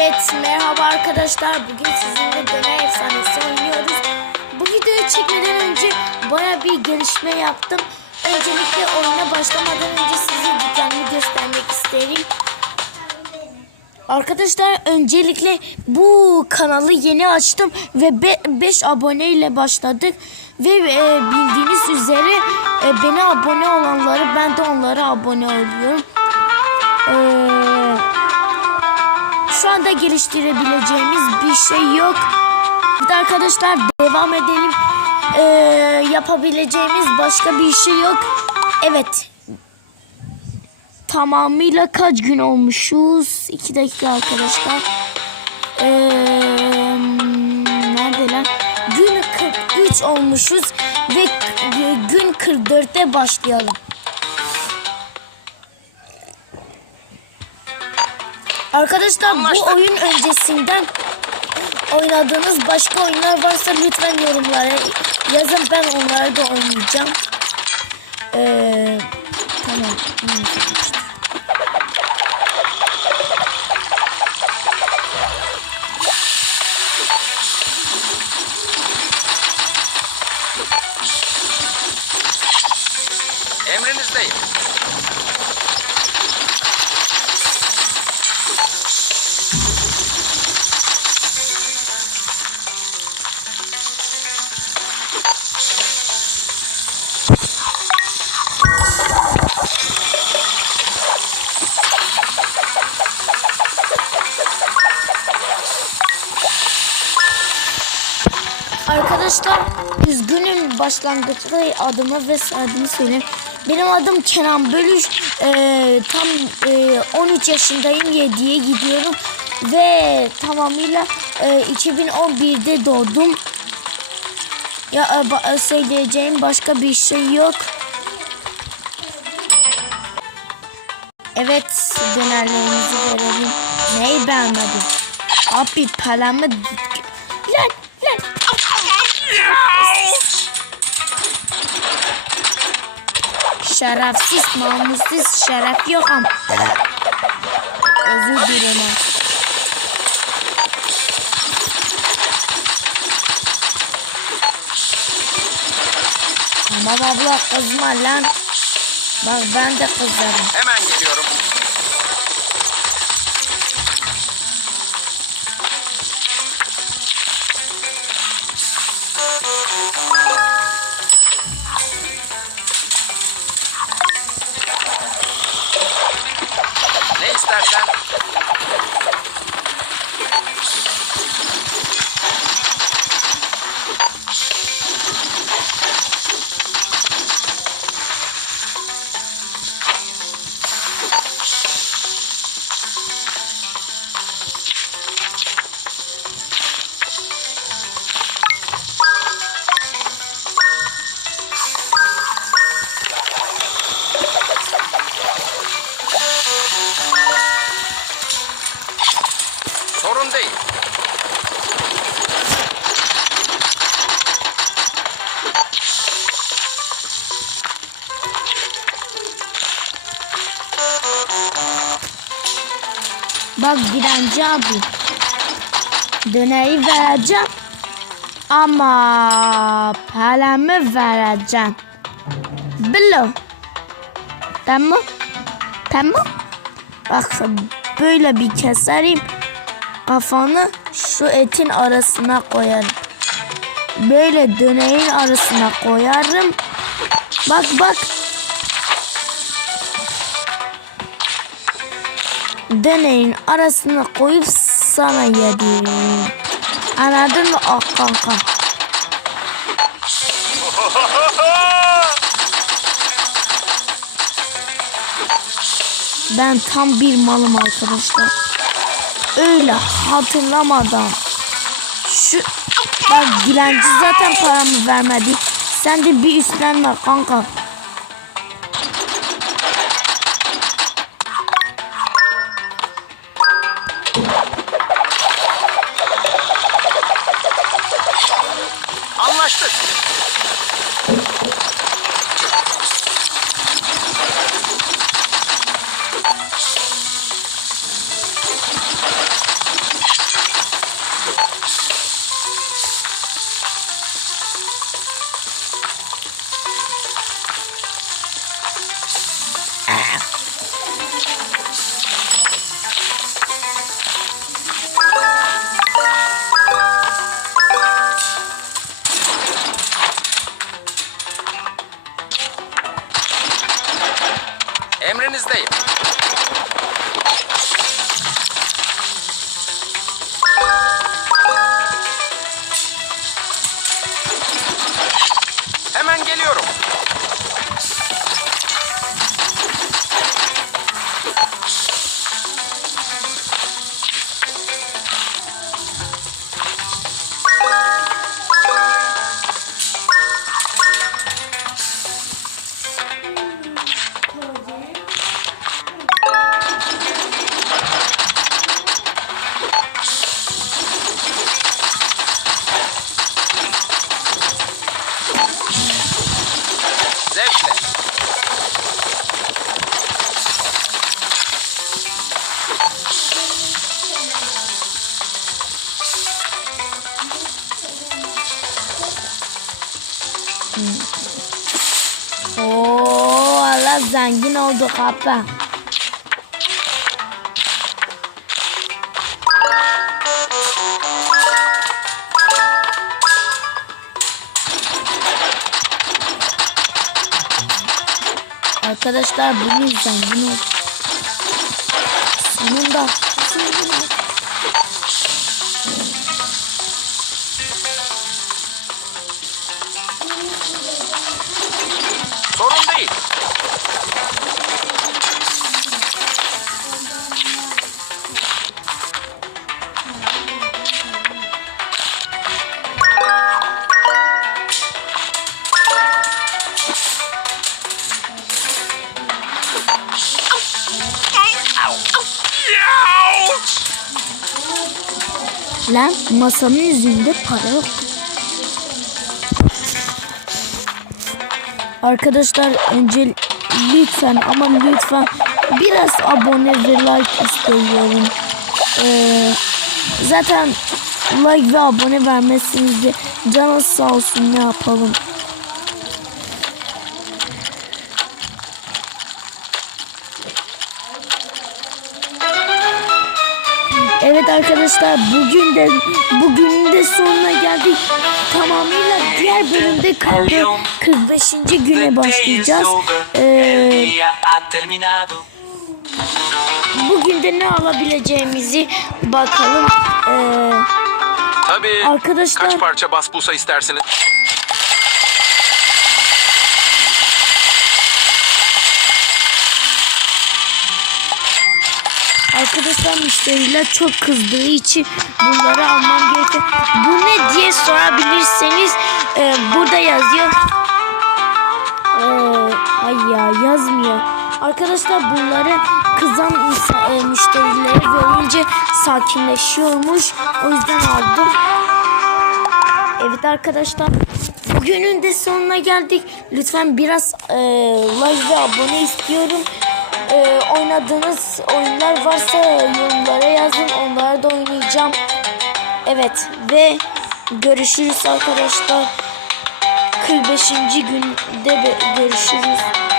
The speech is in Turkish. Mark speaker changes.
Speaker 1: Evet merhaba arkadaşlar. Bugün sizinle döner efsanesi oynuyoruz. Bu videoyu çekmeden önce baya bir gelişme yaptım. Öncelikle oyuna başlamadan önce size düzenli göstermek isterim. Arkadaşlar öncelikle bu kanalı yeni açtım ve 5 abone ile başladık. Ve e, bildiğiniz üzere e, beni abone olanları ben de onlara abone oluyorum. Eee şu anda geliştirebileceğimiz bir şey yok. Bir de arkadaşlar devam edelim. Ee, yapabileceğimiz başka bir şey yok. Evet. Tamamıyla kaç gün olmuşuz? 2 dakika arkadaşlar. Ee, nerede lan? Gün 43 olmuşuz ve gün 44'te başlayalım. Arkadaşlar bu oyun öncesinden oynadığınız başka oyunlar varsa lütfen yorumlara yazın ben onları da oynayacağım. Ee, tamam.
Speaker 2: Emrinizdeyim.
Speaker 1: Arkadaşlar üzgünüm başlangıçta adımı ve soyadımı söyleyeyim. Benim adım Kenan Bölüş. Ee, tam e, 13 yaşındayım. 7'ye gidiyorum. Ve tamamıyla e, 2011'de doğdum. Ya e, e, söyleyeceğim başka bir şey yok. Evet dönerlerimizi verelim. Neyi beğenmedin? Abi paramı... Lan Şerefsiz, namussuz, şeref yok ama. Özür dilerim. Ama abla kızma lan. Bak ben de kızarım.
Speaker 2: Hemen geliyorum. Istersen
Speaker 1: Bak direnci abi. Döneri vereceğim. Ama paramı vereceğim. Bilo. Tamam. Tamam. Bak böyle bir keserim. Kafanı şu etin arasına koyarım. Böyle dönerin arasına koyarım. Bak bak. Dönerin arasına koyup sana yedirim. Anladın mı ah kanka? Ben tam bir malım arkadaşlar. Öyle hatırlamadan. Şu bak dilenci zaten paramı vermedi. Sen de bir üstlenme kanka. Zengin oldu kapı. Arkadaşlar bugün zengin olduk. Sonunda. zengin Lan masanın yüzünde para yok. Arkadaşlar önce lütfen ama lütfen biraz abone ve like istiyorum. Ee, zaten like ve abone vermezsiniz de canınız sağ olsun ne yapalım. Evet arkadaşlar bugün de bugünün de sonuna geldik. Tamamıyla diğer bölümde 44, 45. güne başlayacağız. Ee, bugün de ne alabileceğimizi bakalım. Ee,
Speaker 2: Tabii.
Speaker 1: Arkadaşlar-
Speaker 2: Kaç parça basbusa istersiniz?
Speaker 1: Arkadaşlar müşteriler çok kızdığı için bunları almam gerekiyor. Bu ne diye sorabilirseniz e, burada yazıyor. Ee, ay ya yazmıyor. Arkadaşlar bunları kızan insan, e, müşterilere verince sakinleşiyormuş. O yüzden aldım. Evet arkadaşlar. Bugünün de sonuna geldik. Lütfen biraz e, like ve abone istiyorum. E, oynadığınız oyunlar varsa yorumlara yazın. Onları da oynayacağım. Evet ve görüşürüz arkadaşlar. 45. günde görüşürüz.